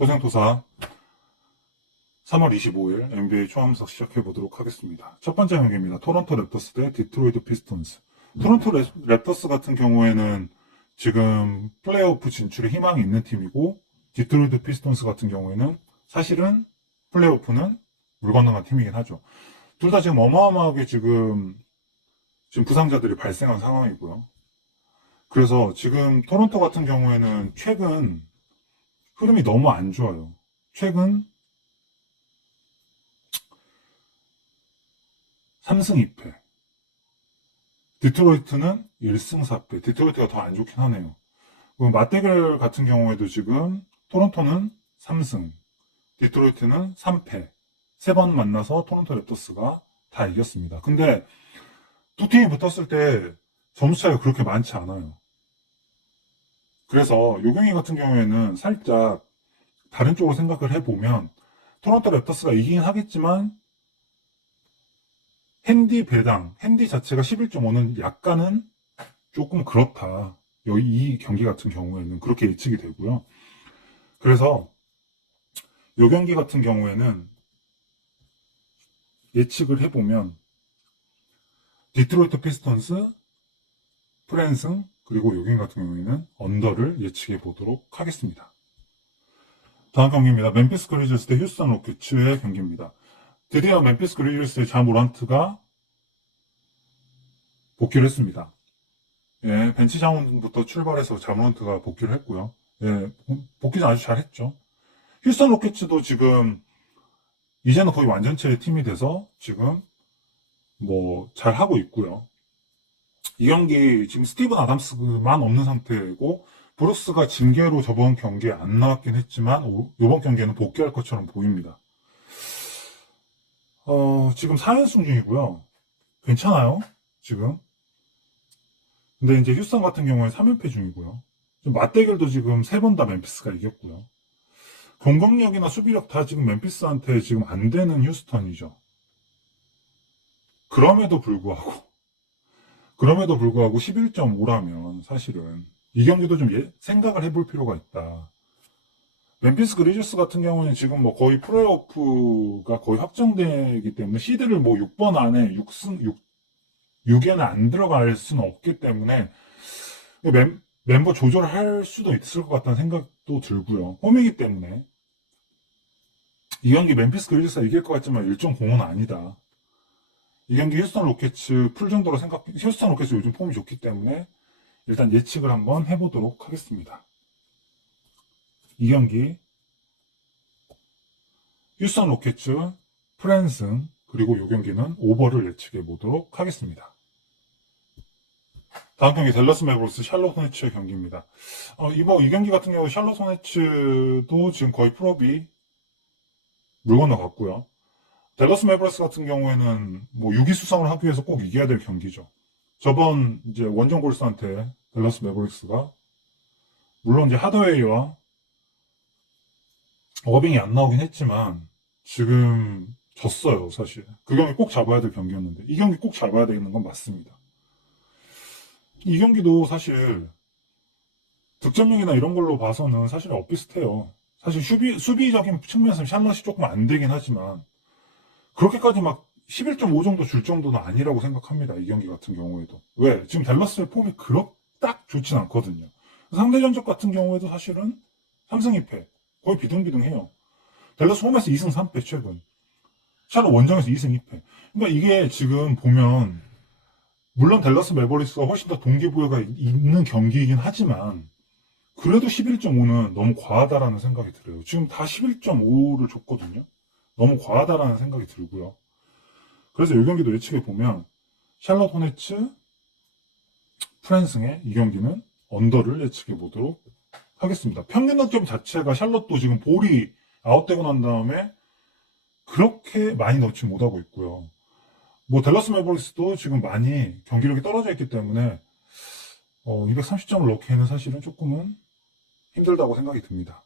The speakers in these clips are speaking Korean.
도생토사 3월 25일 NBA 초함석 시작해 보도록 하겠습니다. 첫 번째 경기입니다. 토론토 랩터스 대 디트로이트 피스톤스. 토론토 랩, 랩터스 같은 경우에는 지금 플레이오프 진출에 희망이 있는 팀이고 디트로이트 피스톤스 같은 경우에는 사실은 플레이오프는 물 건너간 팀이긴 하죠. 둘 다 지금 어마어마하게 지금 지금 부상자들이 발생한 상황이고요. 그래서 지금 토론토 같은 경우에는 최근 흐름이 너무 안 좋아요. 최근 3승 2패. 디트로이트는 1승 4패. 디트로이트가 더 안 좋긴 하네요. 맞대결 같은 경우에도 지금 토론토는 3승, 디트로이트는 3패. 세 번 만나서 토론토 랩터스가 다 이겼습니다. 근데 두 팀이 붙었을 때 점수 차이가 그렇게 많지 않아요. 그래서 요경이 같은 경우에는 살짝 다른 쪽으로 생각을 해보면 토론토 랩터스가 이기긴 하겠지만 핸디 배당, 핸디 자체가 11.5는 약간은 조금 그렇다. 여기 이 경기 같은 경우에는 그렇게 예측이 되고요. 그래서 요 경기 같은 경우에는 예측을 해보면 디트로이트 피스톤스, 프랜승, 그리고 요경 같은 경우에는 언더를 예측해 보도록 하겠습니다. 다음 경기입니다. 멤피스 그리즐스 대 휴스턴 로켓츠의 경기입니다. 드디어 멤피스 그리즐스의 자모란트가 복귀를 했습니다. 예, 벤치 자원부터 출발해서 자모란트가 복귀를 했고요. 예, 복귀는 아주 잘했죠. 휴스턴 로켓츠도 지금 이제는 거의 완전체 팀이 돼서 지금 뭐 잘하고 있고요. 이 경기 지금 스티븐 아담스만 없는 상태고 브루스가 징계로 저번 경기에 안 나왔긴 했지만 오- 이번 경기에는 복귀할 것처럼 보입니다. 어, 지금 4연승 중이고요. 괜찮아요. 지금. 근데 이제 휴스턴 같은 경우에 3연패 중이고요. 맞대결도 지금 세번다 멤피스가 이겼고요. 공격력이나 수비력 다 지금 멤피스한테 지금 안 되는 휴스턴이죠. 그럼에도 불구하고 그럼에도 불구하고 11.5라면 사실은 이 경기도 좀 예- 생각을 해볼 필요가 있다. 멤피스 그리즐스 같은 경우는 지금 뭐 거의 플레이오프가 거의 확정되기 때문에 시드를 뭐 6번 안에 6승 6 6에는 안 들어갈 수는 없기 때문에 멤, 멤버 조절할 수도 있을 것 같다는 생각도 들고요. 홈이기 때문에 이 경기 멤피스 그리즐스가 이길 것 같지만 1.0은 아니다. 이 경기 휴스턴 로켓츠 풀 정도로 생각, 휴스턴 로켓츠 요즘 폼이 좋기 때문에 일단 예측을 한번 해보도록 하겠습니다. 이 경기 휴스턴 로켓츠 프랜승 그리고 이 경기는 오버를 예측해 보도록 하겠습니다. 다음 경기 델러스 매브로스 샬롯 호네츠의 경기입니다. 어, 이번 이 경기 같은 경우 샬롯 호네츠도 지금 거의 프로비 물 건너 갔고요. 델러스 매브러스 같은 경우에는 뭐 6위 수상을 하기 위해서 꼭 이겨야 될 경기죠. 저번 이제 원정 골스한테 델러스 매브릭스가 물론 이제 하드웨이와 어빙이 안 나오긴 했지만 지금 졌어요 사실. 그 경기 꼭 잡아야 될 경기였는데 이 경기 꼭 잡아야 되는 건 맞습니다. 이 경기도 사실 득점력이나 이런 걸로 봐서는 사실 엇비슷해요. 사실 수비, 수비적인 측면에서 샬럿이 조금 안 되긴 하지만 그렇게까지 막 11.5 정도 줄 정도는 아니라고 생각합니다. 이 경기 같은 경우에도. 왜? 지금 댈러스의 폼이 그렇 딱 좋진 않거든요. 상대 전적 같은 경우에도 사실은 3승 2패. 거의 비등비등해요. 댈러스 홈에서 2승 3패 최근. 샬롯 원정에서 2승 2패. 그러니까 이게 지금 보면 물론 댈러스 매버리스가 훨씬 더 동기부여가 이- 있는 경기이긴 하지만 그래도 11.5는 너무 과하다라는 생각이 들어요. 지금 다 11.5를 줬거든요. 너무 과하다라는 생각이 들고요. 그래서 이 경기도 예측해 보면 샬럿 호네츠 프랜승의 이 경기는 언더를 예측해 보도록 하겠습니다. 평균 득점 자체가 샬럿도 지금 볼이 아웃되고 난 다음에 그렇게 많이 넣지 못하고 있고요. 뭐 델러스 매버릭스도 지금 많이 경기력이 떨어져 있기 때문에 어, 230점을 넣기에는 사실은 조금은 힘들다고 생각이 듭니다.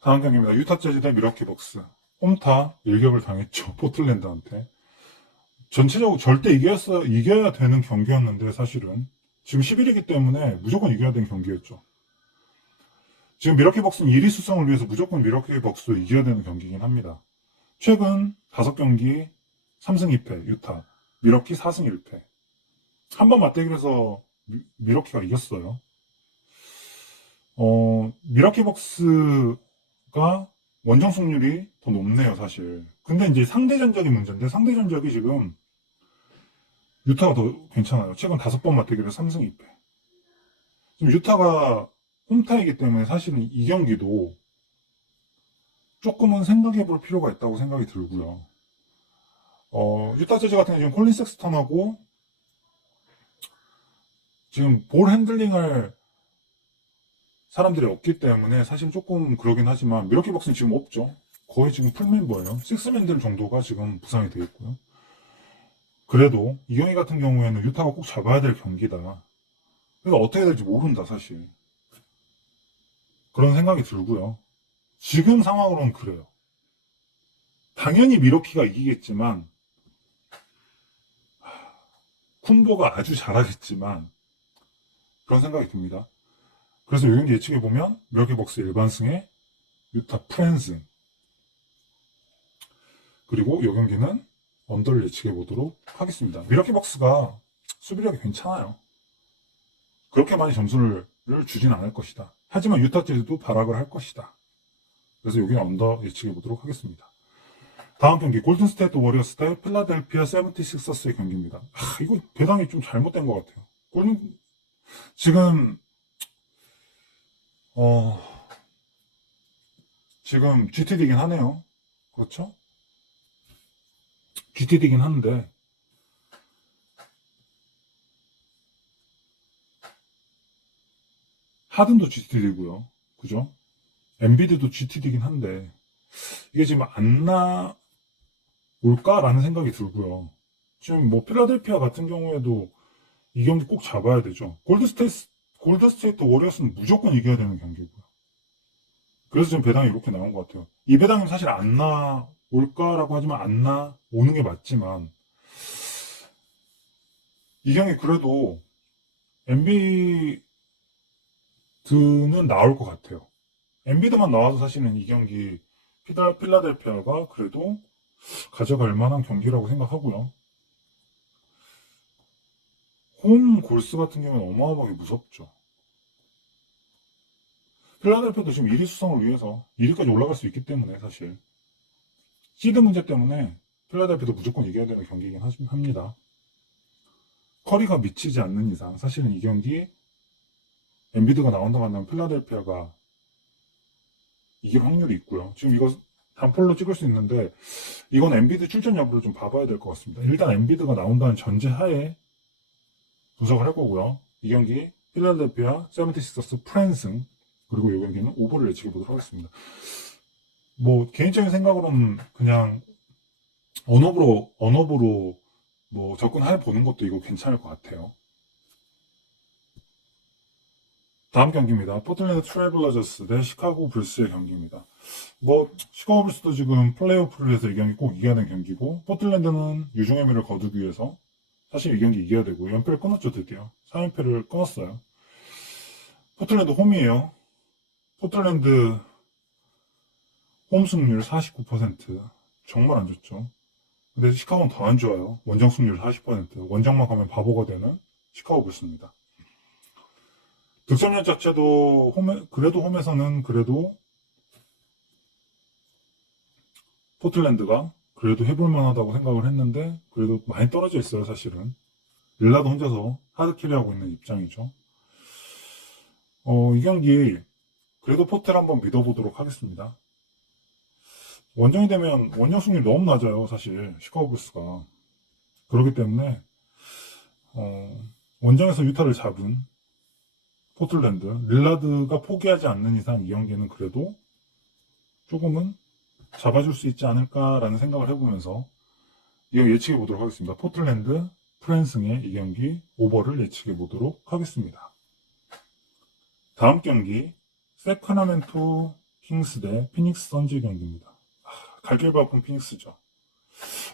다음 경기입니다. 유타 재즈 대 미러키 벅스. 홈타 일격을 당했죠. 포틀랜드한테. 전체적으로 절대 이겼어, 이겨야 되는 경기였는데, 사실은. 지금 10일이기 때문에 무조건 이겨야 되는 경기였죠. 지금 미러키 벅스는 1위 수성을 위해서 무조건 미러키 벅스도 이겨야 되는 경기이긴 합니다. 최근 5경기 3승 2패 유타, 미러키 4승 1패. 한 번 맞대기를 해서 미- 미러키가 이겼어요. 어, 미러키 벅스 가 원정 승률이 더 높네요, 사실. 근데 이제 상대 전적이 문제인데 상대 전적이 지금 유타가 더 괜찮아요. 최근 다섯 번 맞대기를 3승 2패. 지금 유타가 홈타이기 때문에 사실은 이 경기도 조금은 생각해 볼 필요가 있다고 생각이 들고요. 어, 유타 재즈 같은 경우 지금 콜린 섹스턴하고 지금 볼 핸들링을 사람들이 없기 때문에 사실 조금 그러긴 하지만 미러키 벅스는 지금 없죠. 거의 지금 풀멤버예요. 식스맨들 정도가 지금 부상이 되어 있고요. 그래도 이경희 같은 경우에는 유타가 꼭 잡아야 될 경기다. 그래서 어떻게 될지 모른다 사실. 그런 생각이 들고요. 지금 상황으로는 그래요. 당연히 미러키가 이기겠지만 하, 쿤보가 아주 잘하겠지만 그런 생각이 듭니다. 그래서 요 경기 예측해 보면 미러키 벅스 일반승에 유타 프랜승 그리고 요 경기는 언더를 예측해 보도록 하겠습니다. 미러키 벅스가 수비력이 괜찮아요. 그렇게 많이 점수를 주진 않을 것이다. 하지만 유타 재즈도 발악을 할 것이다. 그래서 여기는 언더 예측해 보도록 하겠습니다. 다음 경기 골든스테이트 워리어스 대 필라델피아 세븐티식서스의 경기입니다. 하, 이거 배당이 좀 잘못된 것 같아요. 골든 지금 어 지금 GTD긴 하네요. 그렇죠? GTD긴 한데 하든도 GTD고요. 그죠? 엔비드도 GTD긴 한데 이게 지금 안 나올까라는 생각이 들고요. 지금 뭐 필라델피아 같은 경우에도 이 경기 꼭 잡아야 되죠. 골드스테이트 골드스테이트 워리어스는 무조건 이겨야 되는 경기고요. 그래서 지금 배당이 이렇게 나온 것 같아요. 이 배당이 사실 안 나올까라고 하지만 안 나오는 게 맞지만 이 경기 그래도 엔비드는 나올 것 같아요. 엔비드만 나와도 사실은 이 경기 피다 필라델피아가 그래도 가져갈 만한 경기라고 생각하고요. 홈 골스 같은 경우는 어마어마하게 무섭죠. 필라델피아도 지금 1위 수성을 위해서 1위까지 올라갈 수 있기 때문에 사실 시드 문제 때문에 필라델피아도 무조건 이겨야 되는 경기이긴 하- 합니다. 커리가 미치지 않는 이상 사실은 이 경기 엔비드가 나온다고 한다면 필라델피아가 이길 확률이 있고요. 지금 이거 단폴로 찍을 수 있는데 이건 엔비드 출전 여부를 좀 봐봐야 될 것 같습니다. 일단 엔비드가 나온다는 전제하에 분석을 할 거고요. 이 경기 필라델피아 세븐티식서스 프랜승 그리고 이 경기는 오버를 예측해 보도록 하겠습니다. 뭐 개인적인 생각으로는 그냥 언업으로 언업으로 뭐 접근해 보는 것도 이거 괜찮을 것 같아요. 다음 경기입니다. 포틀랜드 트래블러저스 대 시카고 불스의 경기입니다. 뭐 시카고 불스도 지금 플레이오프를 해서 이 경기 꼭 이겨야 되는 경기고 포틀랜드는 유종의 미를 거두기 위해서 사실 이 경기 이겨야 되고 연패를 끊었죠 드디어 3연패를 끊었어요. 포틀랜드 홈이에요. 포틀랜드 홈 승률 49% 정말 안 좋죠. 근데 시카고는 더 안 좋아요. 원정 승률 40% 원정만 가면 바보가 되는 시카고 불스입니다. 득점력 자체도 홈에 그래도 홈에서는 그래도 포틀랜드가 그래도 해볼 만하다고 생각을 했는데 그래도 많이 떨어져 있어요 사실은. 릴라도 혼자서 하드캐리 하고 있는 입장이죠. 어, 이 경기 그래도 포텔 한번 믿어보도록 하겠습니다. 원정이 되면 원정 승률이 너무 낮아요 사실 시카고 불스가. 그렇기 때문에 어, 원정에서 유타를 잡은 포틀랜드 릴라드가 포기하지 않는 이상 이 경기는 그래도 조금은 잡아줄 수 있지 않을까라는 생각을 해보면서 이거 예측해 보도록 하겠습니다. 포틀랜드 프랜승의 이 경기 오버를 예측해 보도록 하겠습니다. 다음 경기 세카라멘토 킹스 대 피닉스 선즈 경기입니다. 아, 갈길 바쁜 피닉스죠.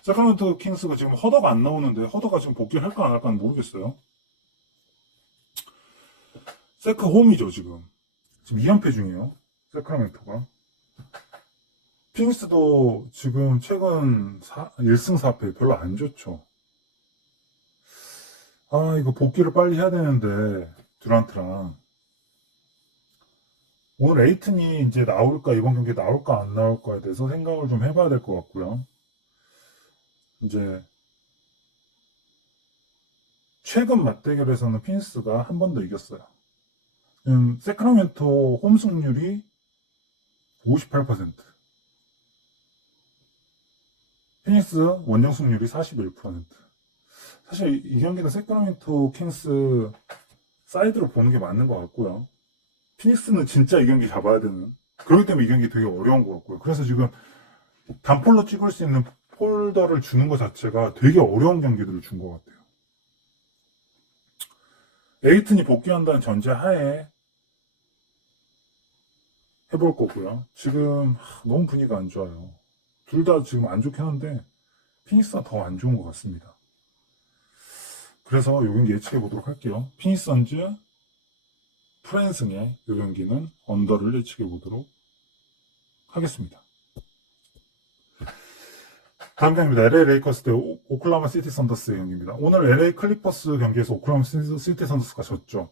세카라멘토 킹스가 지금 허더가 안 나오는데 허더가 지금 복귀를 할까 안 할까는 모르겠어요. 세카 홈이죠 지금. 지금 2연패 중이에요. 세크라멘토가. 피닉스도 지금 최근 1승 4패 별로 안 좋죠. 아, 이거 복귀를 빨리 해야 되는데, 듀란트랑. 오늘 에이튼이 이제 나올까, 이번 경기에 나올까, 안 나올까에 대해서 생각을 좀 해봐야 될 것 같고요. 이제, 최근 맞대결에서는 피니스가 한 번 더 이겼어요. 음, 세크라멘토 홈 승률이 58%. 피닉스 원정 승률이 41%. 사실 이 경기는 세크라멘토 킹스 사이드로 보는 게 맞는 것 같고요. 피닉스는 진짜 이 경기 잡아야 되는. 그렇기 때문에 이 경기 되게 어려운 것 같고요. 그래서 지금 단폴로 찍을 수 있는 폴더를 주는 것 자체가 되게 어려운 경기들을 준 것 같아요. 에이튼이 복귀한다는 전제 하에 해볼 거고요. 지금 하, 너무 분위기가 안 좋아요. 둘 다 지금 안 좋긴 한데 피닉스가 더 안 좋은 것 같습니다. 그래서 요 경기 예측해 보도록 할게요. 피닉스 선즈 프랜승의 요 경기는 언더를 예측해 보도록 하겠습니다. 다음 경기입니다. LA 레이커스 대 오- 오클라호마 시티 선더스의 경기입니다. 오늘 LA 클리퍼스 경기에서 오클라호마 시티 시티 선더스가 졌죠.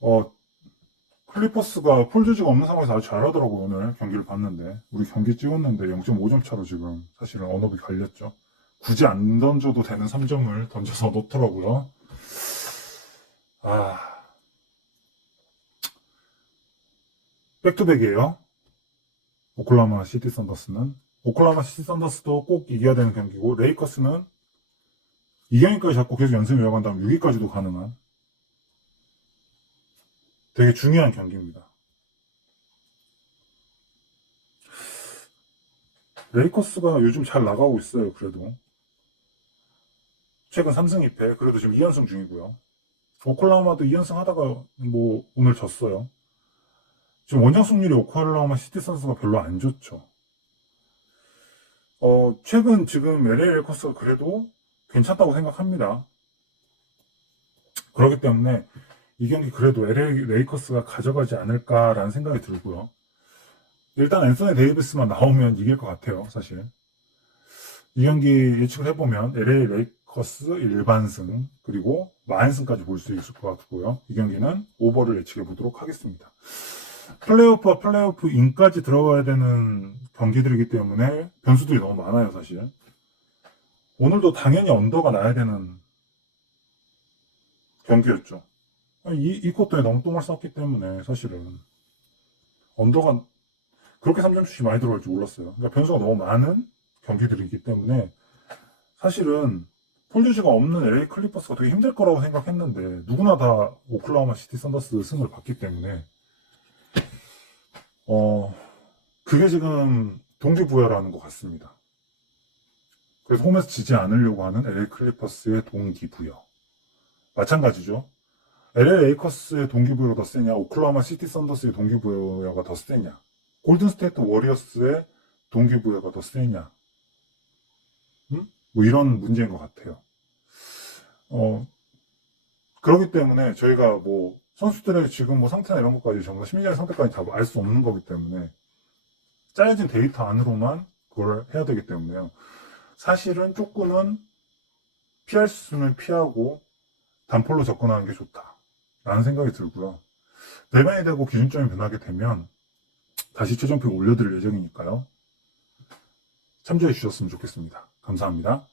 어, 클리퍼스가 폴 주지가 없는 상황에서 아주 잘하더라고요. 오늘 경기를 봤는데. 우리 경기 찍었는데 0.5점 차로 지금 사실은 언업이 갈렸죠. 굳이 안 던져도 되는 3점을 던져서 놓더라고요. 아. 백투백이에요. 오클라호마 시티 선더스는. 오클라호마 시티 선더스도 꼭 이겨야 되는 경기고, 레이커스는 2경기까지 잡고 계속 연승 이어간다면 6위까지도 가능한 되게 중요한 경기입니다. 레이커스가 요즘 잘 나가고 있어요, 그래도. 최근 3승 2패, 그래도 지금 2연승 중이고요. 오클라호마도 2연승 하다가 뭐 오늘 졌어요. 지금 원정 승률이 오클라호마 시티 선수가 별로 안 좋죠. 어, 최근 지금 LA 레이커스가 그래도 괜찮다고 생각합니다. 그렇기 때문에 이 경기 그래도 LA 레이커스가 가져가지 않을까라는 생각이 들고요. 일단 앤서니 데이비스만 나오면 이길 것 같아요, 사실. 이 경기 예측을 해보면 LA 레이커스 일반승 그리고 만승까지 볼 수 있을 것 같고요. 이 경기는 오버를 예측해 보도록 하겠습니다. 플레이오프와 플레이오프 인까지 들어가야 되는 경기들이기 때문에 변수들이 너무 많아요, 사실. 오늘도 당연히 언더가 나야 되는 경기였죠. 이, 이 쿼터에 너무 똥을 쌌기 때문에 사실은 언더가 그렇게 3점슛이 많이 들어갈 줄 몰랐어요. 그러니까 변수가 너무 많은 경기들이기 때문에 사실은 폴주지가 없는 LA 클리퍼스가 되게 힘들 거라고 생각했는데 누구나 다 오클라호마 시티 썬더스 승을 봤기 때문에 어 그게 지금 동기부여라는 것 같습니다. 그래서 홈에서 지지 않으려고 하는 LA 클리퍼스의 동기부여 마찬가지죠. LA 레이커스의 동기부여가 더 세냐, 오클라호마 시티 썬더스의 동기부여가 더 세냐, 골든 스테이트 워리어스의 동기부여가 더 세냐, 음? 뭐 이런 문제인 것 같아요. 어, 그렇기 때문에 저희가 뭐 선수들의 지금 뭐 상태나 이런 것까지 전부 다 심리적인 상태까지 다 알 수 없는 거기 때문에 짜여진 데이터 안으로만 그걸 해야 되기 때문에요. 사실은 조금은 피할 수 있으면 피하고 단폴로 접근하는 게 좋다. 라는 생각이 들고요. 대변이 되고 기준점이 변하게 되면 다시 최종표 올려드릴 예정이니까요. 참조해 주셨으면 좋겠습니다. 감사합니다.